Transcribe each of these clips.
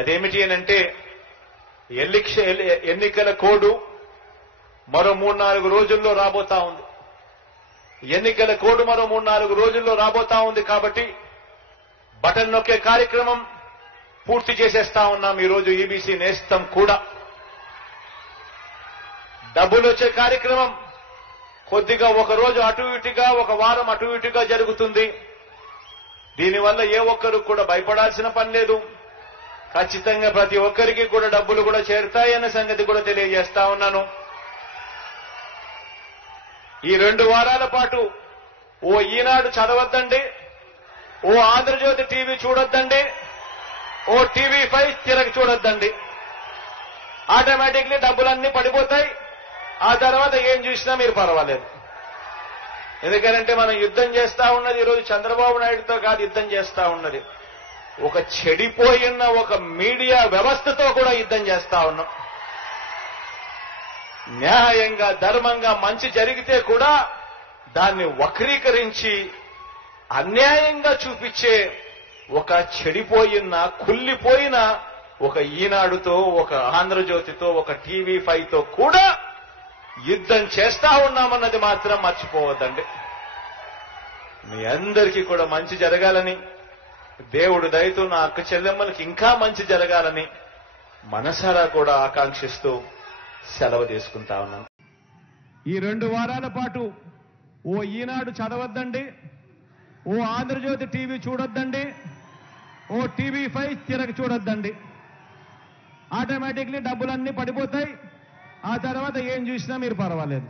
అదేమిటి అనంటే ఎన్నికల కోడ్ మరో 3-4 రోజుల్లో రాబోతా ఉంది. ఎన్నికల కోడ్ మరో 3-4 రోజుల్లో రాబోతా ఉంది. కాబట్టి బటన్ నొక్కే కార్యక్రమం పూర్తి చేసేస్తా ఉన్నాం. ఈరోజు ఈబీసీ నేస్తం కూడా డబ్బులు వచ్చే కార్యక్రమం కొద్దిగా ఒక రోజు అటు ఇటుగా, ఒక వారం అటు ఇటుగా జరుగుతుంది. దీనివల్ల ఏ ఒక్కరు కూడా భయపడాల్సిన పని లేదు. ఖచ్చితంగా ప్రతి ఒక్కరికి కూడా డబ్బులు కూడా చేరుతాయన్న సంగతి కూడా తెలియజేస్తా ఉన్నాను. ఈ 2 వారాల పాటు ఓ ఈనాడు చదవద్దండి, ఓ ఆంధ్రజ్యోతి టీవీ చూడొద్దండి, ఓ టీవీ5 తిరగ చూడొద్దండి. ఆటోమేటిక్లీ డబ్బులన్నీ పడిపోతాయి. ఆ తర్వాత ఏం చూసినా మీరు పర్వాలేదు. ఎందుకంటే మనం యుద్ధం చేస్తా ఉన్నది ఈరోజు చంద్రబాబు నాయుడుతో కాదు, యుద్ధం చేస్తా ఉన్నది ఒక చెడిపోయిన ఒక మీడియా వ్యవస్థతో కూడా యుద్ధం చేస్తా ఉన్నాం. న్యాయంగా ధర్మంగా మంచి జరిగితే కూడా దాన్ని వక్రీకరించి అన్యాయంగా చూపించే ఒక చెడిపోయిన కుళ్ళిపోయిన ఒక ఈనాడుతో, ఒక ఆంధ్రజ్యోతితో, ఒక టీవీ5తో కూడా యుద్ధం చేస్తా ఉన్నామన్నది మాత్రం మర్చిపోవద్దండి. మీ అందరికీ కూడా మంచి జరగాలని, దేవుడు దయతో నా అక్క చెల్లెమ్మలకి ఇంకా మంచి జరగాలని మనసారా కూడా ఆకాంక్షిస్తూ సెలవు తీసుకుంటా ఉన్నాను. ఈ 2 వారాల పాటు ఓ ఈనాడు చదవద్దండి, ఓ ఆంధ్రజ్యోతి టీవీ చూడొద్దండి, ఓ టీవీ5 తిరగ చూడొద్దండి. ఆటోమేటిక్లీ డబ్బులన్నీ పడిపోతాయి. ఆ తర్వాత ఏం చూసినా మీరు పర్వాలేదు.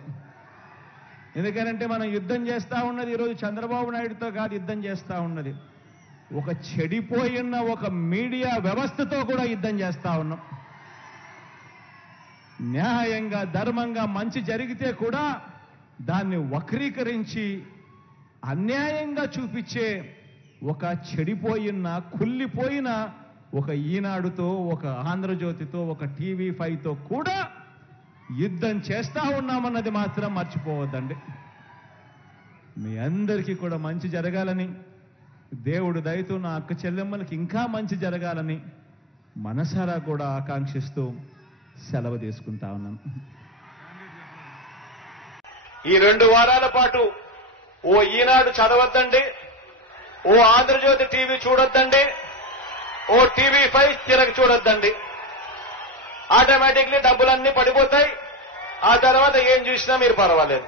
ఎందుకంటే మనం యుద్ధం చేస్తా ఉన్నది ఈరోజు చంద్రబాబు నాయుడుతో కాదు, యుద్ధం చేస్తా ఉన్నది ఒక చెడిపోయిన ఒక మీడియా వ్యవస్థతో కూడా యుద్ధం చేస్తా ఉన్నాం. న్యాయంగా ధర్మంగా మంచి జరిగితే కూడా దాన్ని వక్రీకరించి అన్యాయంగా చూపించే ఒక చెడిపోయిన కుళ్ళిపోయిన ఒక ఈనాడుతో, ఒక ఆంధ్రజ్యోతితో, ఒక టీవీ5తో కూడా యుద్ధం చేస్తా ఉన్నామన్నది మాత్రం మర్చిపోవద్దండి. మీ అందరికీ కూడా మంచి జరగాలని, దేవుడు దయతో నా అక్క చెల్లెమ్మలకి ఇంకా మంచి జరగాలని మనసారా కూడా ఆకాంక్షిస్తూ సెలవు తీసుకుంటా ఉన్నాను. ఈ 2 వారాల పాటు ఓ ఈనాడు చదవద్దండి, ఓ ఆంధ్రజ్యోతి టీవీ చూడొద్దండి, ఓ టీవీ5 తిరగ చూడొద్దండి. ఆటోమేటిక్లీ డబ్బులన్నీ పడిపోతాయి. ఆ తర్వాత ఏం చూసినా మీరు పర్వాలేదు.